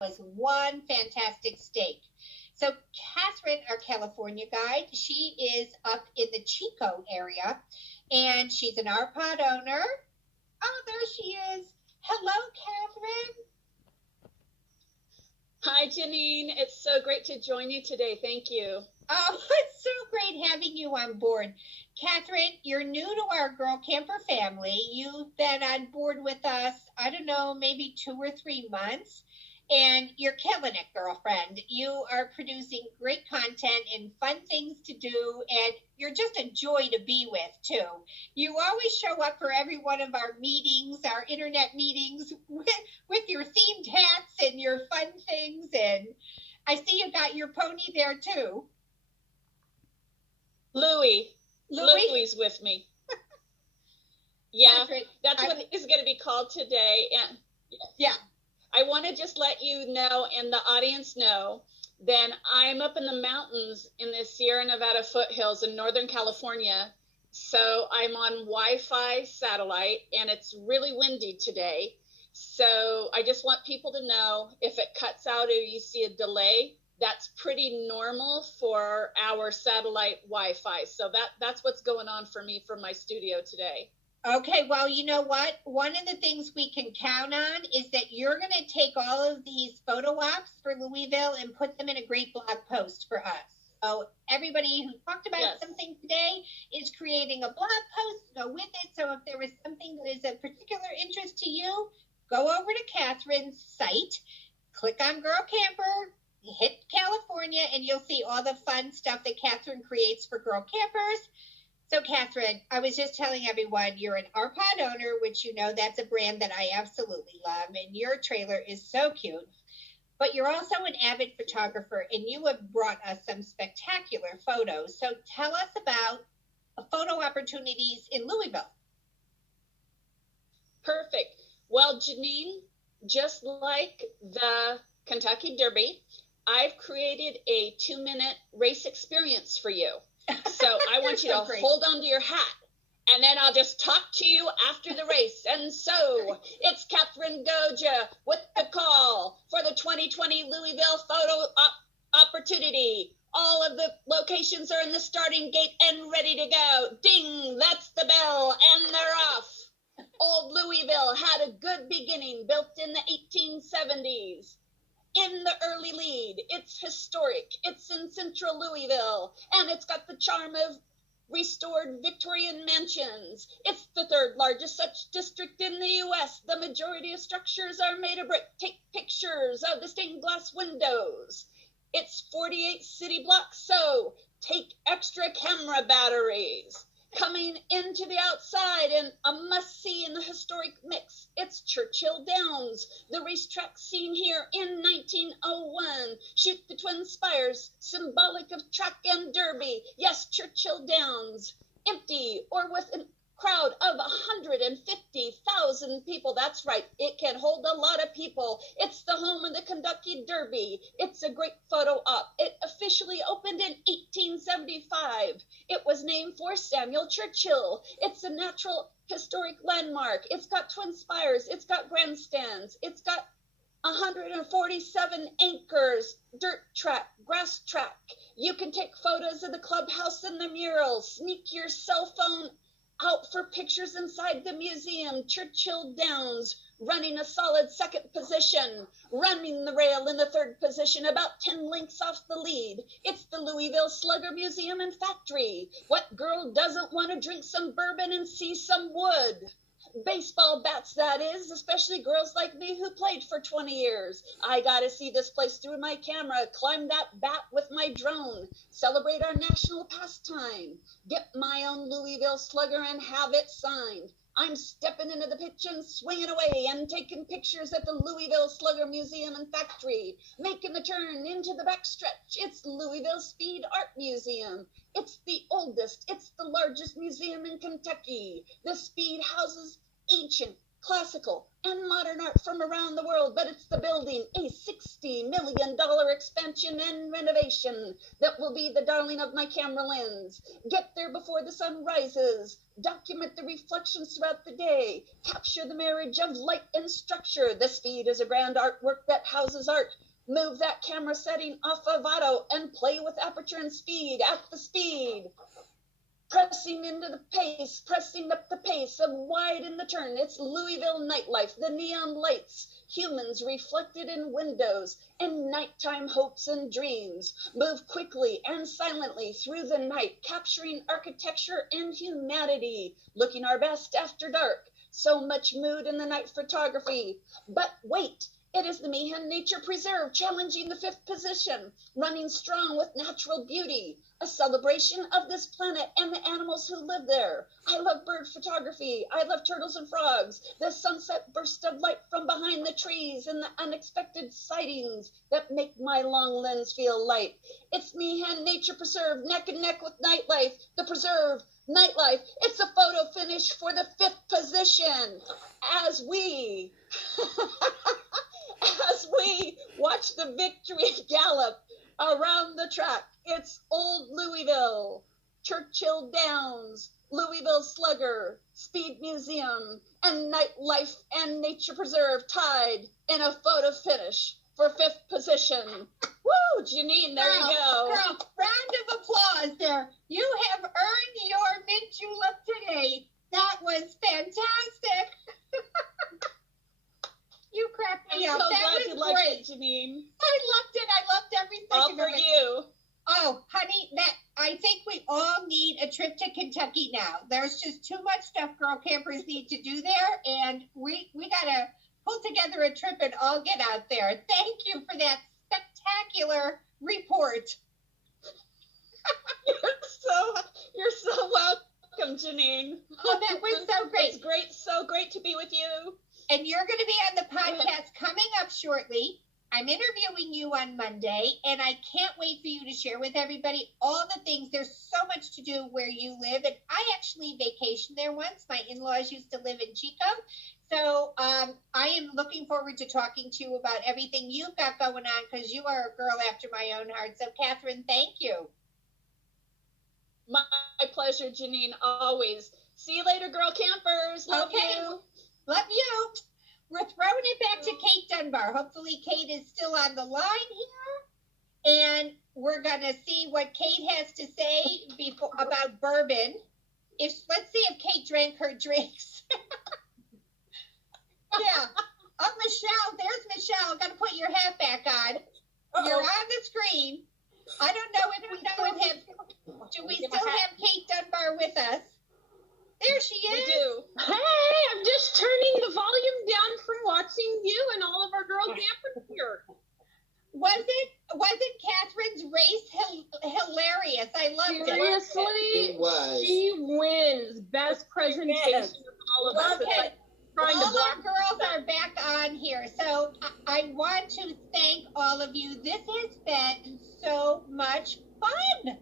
was one fantastic state. So, Catherine, our California guide, she is up in the Chico area and she's an RPod owner. Oh, there she is. Hello, Catherine. Hi, Janine. It's so great to join you today. Thank you. Oh, it's so great having you on board. Catherine, you're new to our Girl Camper family. You've been on board with us, I don't know, maybe 2 or 3 months, and you're killing it, girlfriend. You are producing great content and fun things to do, and you're just a joy to be with, too. You always show up for every one of our meetings, our internet meetings, with your themed hats and your fun things, and I see you got your pony there, too. Louie. Louis? Louie's with me. Yeah, Catherine, that's what he's going to be called today. And yeah. I want to just let you know and the audience know that I'm up in the mountains in the Sierra Nevada foothills in Northern California. So I'm on Wi-Fi satellite and it's really windy today. So I just want people to know if it cuts out or you see a delay, that's pretty normal for our satellite Wi-Fi. So that's what's going on for me from my studio today. Okay, well, you know what? One of the things we can count on is that you're going to take all of these photo ops for Louisville and put them in a great blog post for us. So everybody who talked about something today is creating a blog post to go with it. So if there is something that is of particular interest to you, go over to Catherine's site, click on Girl Camper, hit California, and you'll see all the fun stuff that Catherine creates for Girl Campers. So, Catherine, I was just telling everyone you're an RPod owner, which you know that's a brand that I absolutely love, and your trailer is so cute. But you're also an avid photographer, and you have brought us some spectacular photos. So tell us about photo opportunities in Louisville. Perfect. Well, Janine, just like the Kentucky Derby, I've created a 2-minute race experience for you. So I want you to hold on to your hat, and then I'll just talk to you after the race. And so it's Catherine Goja with the call for the 2020 Louisville photo opportunity. All of the locations are in the starting gate and ready to go. Ding, that's the bell, and they're off. Old Louisville had a good beginning, built in the 1870s. In the early lead, it's historic, it's in central Louisville, and it's got the charm of restored Victorian mansions. It's the third largest such district in the U.S. The majority of structures are made of brick. Take pictures of the stained glass windows. It's 48 city blocks, so take extra camera batteries. Coming into the outside and a must-see in the historic mix, it's Churchill Downs, the racetrack seen here in 1901. Shoot the Twin Spires, symbolic of track and derby. Yes, Churchill Downs, empty or with a crowd of 150,000 people. That's right, it can hold a lot of people. It's the home of the Kentucky Derby. It's a great photo op. It officially opened in 1875. It was named for Samuel Churchill. It's a natural historic landmark. It's got twin spires. It's got grandstands. It's got 147 acres, dirt track, grass track. You can take photos of the clubhouse and the murals. Sneak your cell phone out for pictures inside the museum. Churchill Downs running a solid second position, running the rail in the third position, about 10 lengths off the lead. It's the Louisville Slugger Museum and Factory. What girl doesn't want to drink some bourbon and see some wood? Baseball bats, that is, especially girls like me who played for 20 years. I got to see this place through my camera, climb that bat with my drone, celebrate our national pastime, get my own Louisville Slugger and have it signed. I'm stepping into the pitch and swinging away and taking pictures at the Louisville Slugger Museum and Factory, making the turn into the backstretch. It's Louisville Speed Art Museum. It's the oldest, it's the largest museum in Kentucky. The Speed houses ancient, classical and modern art from around the world, but it's the building a $60 million expansion and renovation that will be the darling of my camera lens. Get there before the sun rises, document the reflections throughout the day, capture the marriage of light and structure. The speed is a grand artwork that houses art. Move that camera setting off of auto and play with aperture and speed at the speed. Pressing into the pace, pressing up the pace of wide in the turn. It's Louisville nightlife, the neon lights, humans reflected in windows, and nighttime hopes and dreams. Move quickly and silently through the night, capturing architecture and humanity, looking our best after dark. So much mood in the night photography. But wait, it is the Meehan Nature Preserve challenging the 5th position, running strong with natural beauty, a celebration of this planet and the animals who live there. I love bird photography. I love turtles and frogs, the sunset burst of light from behind the trees, and the unexpected sightings that make my long lens feel light. It's Meehan Nature Preserve, neck and neck with nightlife, the preserve, nightlife. It's a photo finish for the 5th position as we watch the victory gallop around the track. It's Old Louisville, Churchill Downs, Louisville Slugger, Speed Museum, and Nightlife and Nature Preserve tied in a photo finish for 5th position. Woo, Janine, there you go. Girl, round of applause there. You have earned your mint julep today. That was fantastic. You cracked me up. I'm so that glad was you liked great. it, Janine. I loved it. I loved every second All of for it. you. Oh, honey, I think we all need a trip to Kentucky now. There's just too much stuff girl campers need to do there, and we gotta pull together a trip and all get out there. Thank you for that spectacular report. You're so welcome, Janine. Oh, that was so great. It's great, so great to be with you. And you're going to be on the podcast coming up shortly. I'm interviewing you on Monday, and I can't wait for you to share with everybody all the things. There's so much to do where you live, and I actually vacationed there once. My in-laws used to live in Chico, so I am looking forward to talking to you about everything you've got going on, because you are a girl after my own heart. So, Catherine, thank you. My pleasure, Janine, always. See you later, girl campers. Love you. Love you. We're throwing it back to Kate Dunbar. Hopefully Kate is still on the line here. And we're going to see what Kate has to say about bourbon. Let's see if Kate drank her drinks. Yeah. Oh, Michelle. There's Michelle. Got to put your hat back on. Uh-oh. You're on the screen. I don't know if we do we still have Kate Dunbar with us? There she is. We do. Hey, I'm just turning the volume down from watching you and all of our girl campers here. Wasn't Catherine's race hilarious? I loved it. Seriously, it was. She wins best presentation of all of us. Okay. All our girls are back on here. So I want to thank all of you. This has been so much fun.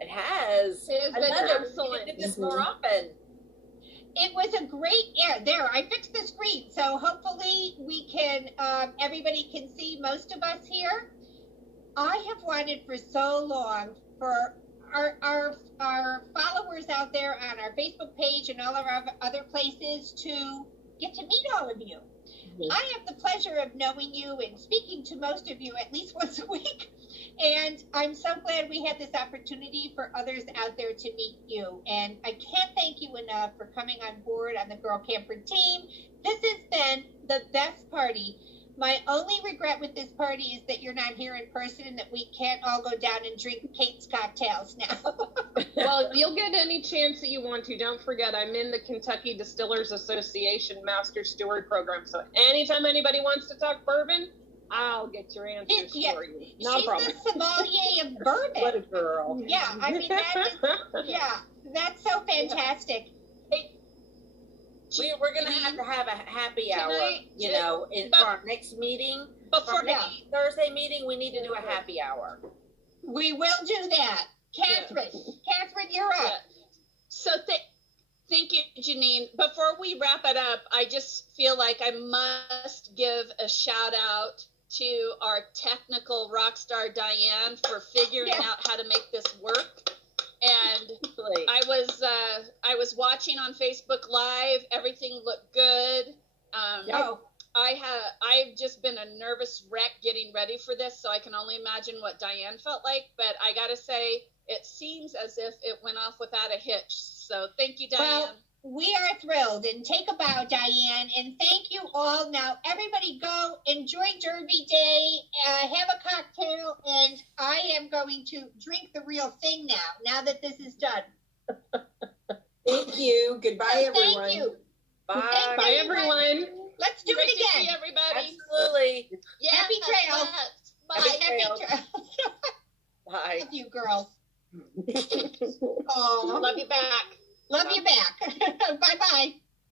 It has. It has been excellent. We do this more often. It was a great there. I fixed the screen, so hopefully we can. Everybody can see most of us here. I have wanted for so long for our followers out there on our Facebook page and all of our other places to get to meet all of you. Mm-hmm. I have the pleasure of knowing you and speaking to most of you at least once a week. And I'm so glad we had this opportunity for others out there to meet you. And I can't thank you enough for coming on board on the Girl Camper team. This has been the best party. My only regret with this party is that you're not here in person and that we can't all go down and drink Kate's cocktails now. Well, you'll get any chance that you want to. Don't forget, I'm in the Kentucky Distillers Association Master Steward Program. So anytime anybody wants to talk bourbon, I'll get your answers for you. No problem. She's the sommelier of bourbon. What a girl. Yeah, I mean, that's so fantastic. We're going to have a happy hour, for our next meeting. For our next Thursday meeting, we need to do a happy hour. We will do that. Catherine, you're up. Yeah. So Thank you, Janine. Before we wrap it up, I just feel like I must give a shout out to our technical rock star Diane for figuring out how to make this work. And I was watching on Facebook Live. Everything looked good. I've just been a nervous wreck getting ready for this, so I can only imagine what Diane felt like. But I got to say, it seems as if it went off without a hitch. So thank you, Diane. Well, we are thrilled, and take a bow, Diane, and thank you all. Now, everybody go enjoy Derby Day, have a cocktail, and I am going to drink the real thing now that this is done. Thank you. Goodbye, everyone. Thank you. Bye. Bye, everyone. Let's do it again. See everybody. Absolutely. Yeah, Happy trails. Bye. Happy trails. Bye. Love you, girls. Oh, love you back. Love you back. Bye-bye.